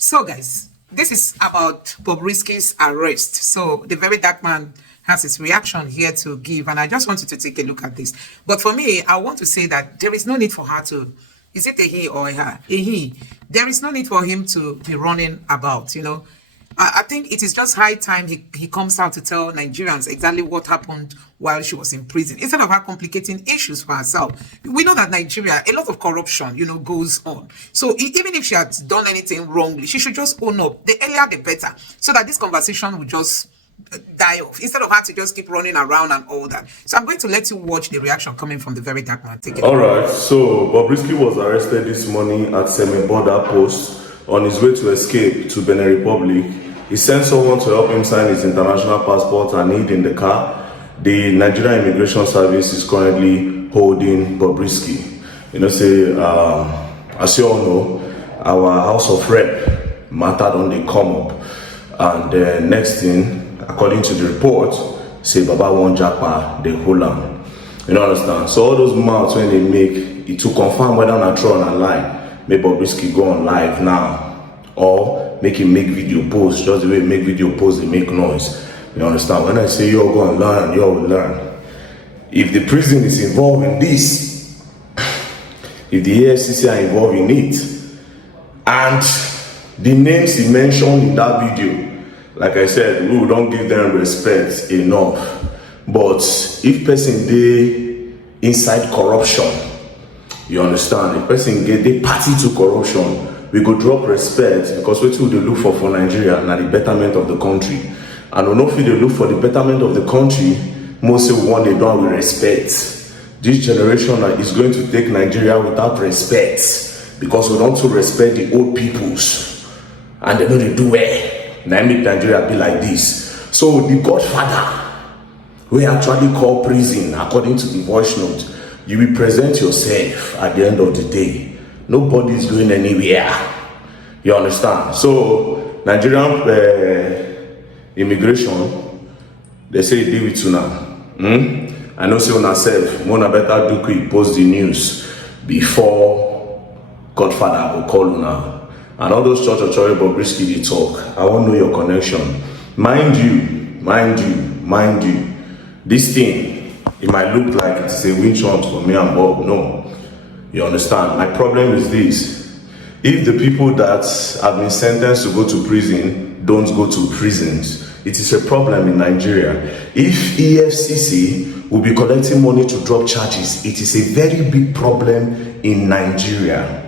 So, guys, this is about Bobrisky's arrest. So, the very dark man has his reaction here to give, and I just wanted to take a look at this. But for me, I want to say that there is no need for her to. Is it a he or a her? A he. There is no need for him to be running about, I think it is just high time he comes out to tell Nigerians exactly what happened while she was in prison, instead of her complicating issues for herself. We know that Nigeria, a lot of corruption, goes on. So even if she had done anything wrongly, she should just own up. The earlier, the better, so that this conversation will just die off, instead of her to just keep running around and all that. So I'm going to let you watch the reaction coming from the very dark man. Take it. All right. So Bobrisky was arrested this morning at semi-border post on his way to escape to Benin Republic. He sent someone to help him sign his international passport and hid in the car. The Nigerian Immigration Service is currently holding Bobrisky. As you all know, our House of Rep matter on the come up. And the next thing, according to the report, say Baba won Japa, the whole land. You understand? So all those mouths when they make it to confirm whether or not true or lie, make Bobrisky go on live now. Or make him make video posts, just the way make video posts, they make noise. You understand? When I say you're going to learn, you'll learn. If the prison is involved in this, if the AFCC are involved in it, and the names he mentioned in that video, like I said, we don't give them respect enough. But if person they inside corruption, you understand? If person get they party to corruption, we go drop respect, because what we look for Nigeria and the betterment of the country. And we know if they look for the betterment of the country, most of one they don't with respect. This generation is going to take Nigeria without respect, because we don't to respect the old peoples, and they know they do well. Now make Nigeria be like this. So the Godfather, we actually call prison, according to the voice note, you will present yourself at the end of the day. Nobody is going anywhere. You understand? So Nigerian immigration, they say deal with you now. I know say on herself, Mona better do quick post the news before Godfather will call una. And all those church Bobrisky they talk. I want to know your connection. Mind you. This thing, it might look like it's a witch hunt for me and Bob. No. You understand? My problem is this. If the people that have been sentenced to go to prison don't go to prisons, it is a problem in Nigeria. If EFCC will be collecting money to drop charges, it is a very big problem in Nigeria.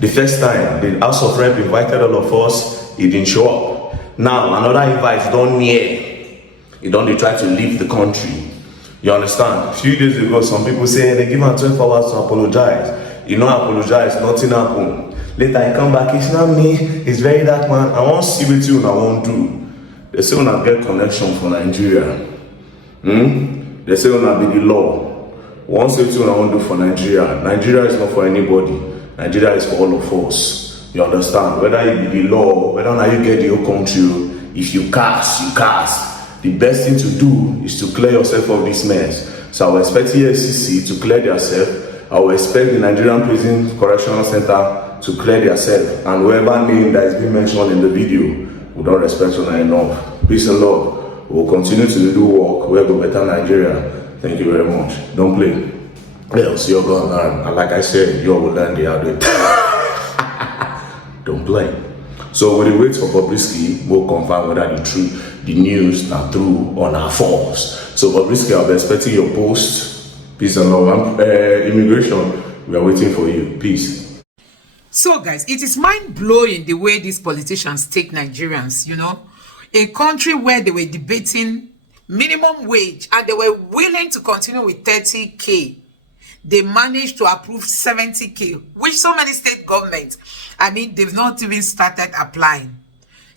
The first time, the House of Rep invited all of us, it didn't show up. Now, another invite don't near. He don't try to leave the country. You understand? A few days ago, some people say they give him 12 hours to apologize. You know, apologize, nothing happened. Later, he come back, it's not me, it's Verydarkman. I won't see with you and I won't do. They say when I get connection for Nigeria. They say when I be the law. Once say two and I won't do for Nigeria. Nigeria is not for anybody. Nigeria is for all of us. You understand? Whether you be the law, whether or not you get the whole country, if you cast, you cast. The best thing to do is to clear yourself of this mess. So I will expect EFCC to clear themselves. I will expect the Nigerian Prison Correctional Center to clear themselves. And whoever name that is being mentioned in the video, we don't respect you enough. Peace and love. We will continue to do work. We will better Nigeria. Thank you very much. Don't play. Else you're going to learn. And like I said, you will learn the other day. Don't play. So with the wait for Bobrisky, we'll confirm whether the news are true or not false. So Bobrisky, I'll be expecting your post. Peace and love. Immigration, we are waiting for you. Peace. So guys, it is mind-blowing the way these politicians take Nigerians, a country where they were debating minimum wage and they were willing to continue with 30K. They managed to approve 70K, which so many state governments, they've not even started applying.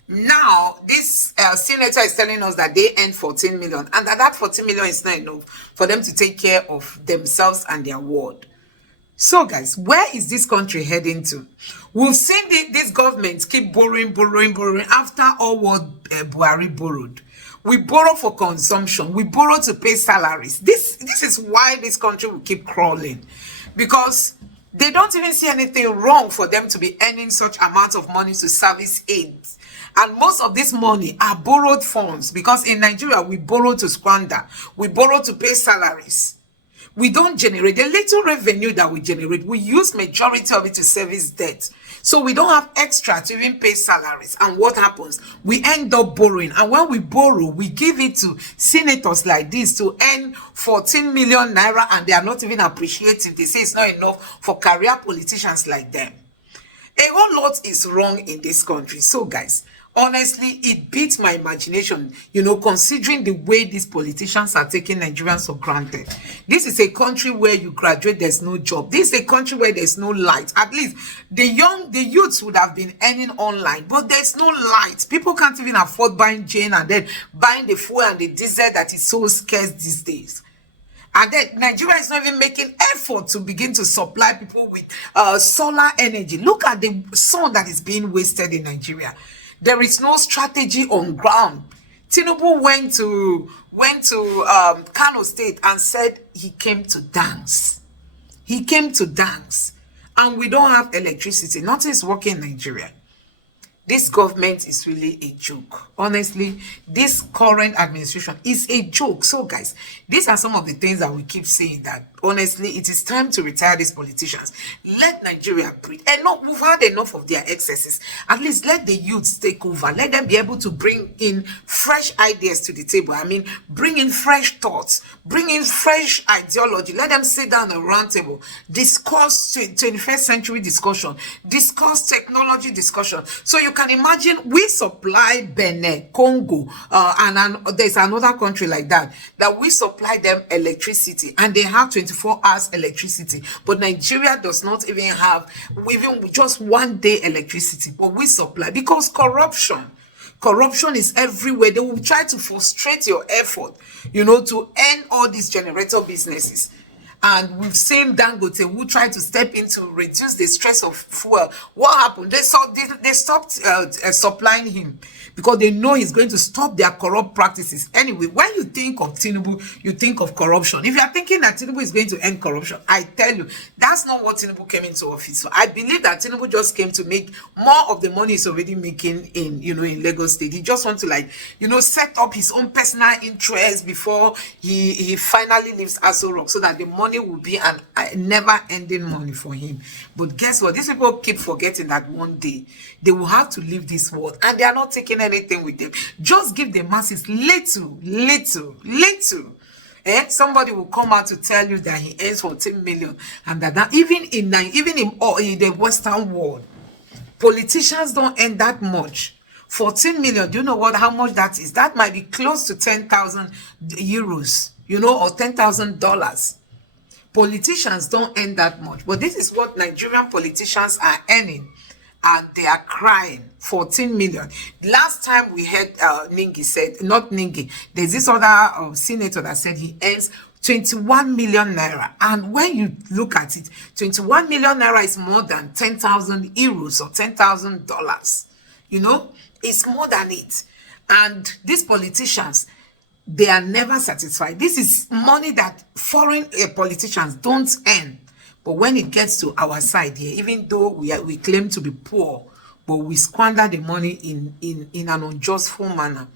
Now, this senator is telling us that they earn 14 million and that 14 million is not enough for them to take care of themselves and their ward. So, guys, where is this country heading to? We've seen these governments keep borrowing after all what Buhari borrowed. We borrow for consumption. We borrow to pay salaries. This is why this country will keep crawling. Because They don't even see anything wrong for them to be earning such amounts of money to service aids. And most of this money are borrowed funds, because in Nigeria, we borrow to squander. We borrow to pay salaries. We don't generate the little revenue that we generate. We use majority of it to service debt. So we don't have extra to even pay salaries. And what happens? We end up borrowing. And when we borrow, we give it to senators like this to earn 14 million naira, and they are not even appreciative. They say it's not enough for career politicians like them. A whole lot is wrong in this country. So guys, honestly, it beats my imagination, considering the way these politicians are taking Nigerians for granted. This is a country where you graduate, there's no job. This is a country where there's no light. At least the youths would have been earning online, but there's no light. People can't even afford buying Jane and then buying the fuel and the diesel that is so scarce these days. And then Nigeria is not even making effort to begin to supply people with solar energy. Look at the sun that is being wasted in Nigeria. There is no strategy on ground. Tinubu went to Kano State and said he came to dance. He came to dance. And we don't have electricity. Nothing is working in Nigeria. This government is really a joke. Honestly, this current administration is a joke. So guys, these are some of the things that we keep saying, that honestly, it is time to retire these politicians. Let Nigeria breathe. Enough, we've had enough of their excesses. At least let the youths take over. Let them be able to bring in fresh ideas to the table. I mean, bring in fresh thoughts, bring in fresh ideology. Let them sit down at a round table, discuss 21st century discussion, discuss technology discussion. So you can imagine, we supply Benin, Congo, and there's another country like that we supply them electricity, and they have 24 hours electricity. But Nigeria does not even have even just 1 day electricity, but we supply, because corruption is everywhere. They will try to frustrate your effort, to end all these generator businesses. And we've seen Dangote, who tried to step in to reduce the stress of fuel. What happened? They stopped supplying him, because they know he's going to stop their corrupt practices. Anyway, when you think of Tinubu, you think of corruption. If you are thinking that Tinubu is going to end corruption, I tell you, that's not what Tinubu came into office. So I believe that Tinubu just came to make more of the money he's already making in Lagos State. He just wants to set up his own personal interests before he finally leaves Aso Rock, so that the money will be an never-ending money for him. But guess what? These people keep forgetting that one day they will have to leave this world, and they are not taking anything with them. Just give the masses little. Somebody will come out to tell you that he earns 14 million, and that even in the Western world, politicians don't earn that much. 14 million. Do you know how much that is? That might be close to 10,000 euros, or $10,000. Politicians don't earn that much, but this is what Nigerian politicians are earning, and they are crying. 14 million. Last time we heard Ningi said, not Ningi, there's this other senator that said he earns 21 million naira. And when you look at it, 21 million naira is more than 10,000 euros or $10,000. It's more than it. And these politicians, they are never satisfied. This is money that foreign politicians don't earn. But when it gets to our side here, even though we claim to be poor, but we squander the money in an unjustful manner.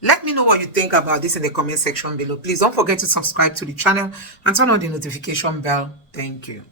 Let me know what you think about this in the comment section below. Please don't forget to subscribe to the channel and turn on the notification bell. Thank you.